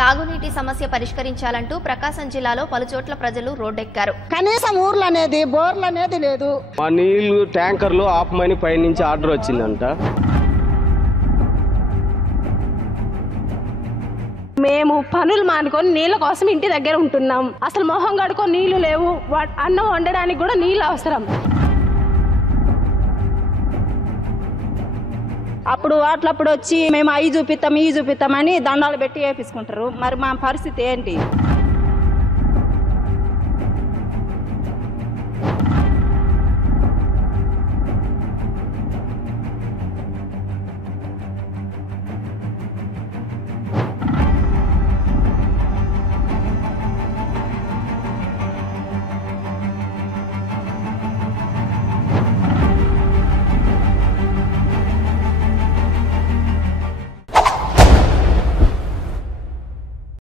తాగునీటి సమస్య పరిష్కరించాలంటూ ప్రకాశం జిల్లాలో పలుచోట్ల ప్రజలు రోడ్డెక్కారు. కనీసం ఊర్లు అనేది బోర్లు అనేది లేదు. మా నీళ్లు ట్యాంకర్లు ఆపమని పైనుంచి ఆర్డర్ వచ్చిందంట. మేము పనులు మానుకొని నీళ్ళ కోసం ఇంటి దగ్గర ఉంటున్నాం. అసలు మొహం కడుకొని నీళ్లు లేవు. అన్నం వండడానికి కూడా నీళ్ళు అవసరం. అప్పుడు వాటిలప్పుడు వచ్చి మేము అవి చూపిస్తాం ఈ చూపిస్తామని దండాలు పెట్టి వేపించుకుంటారు. మరి మా పరిస్థితి ఏంటి?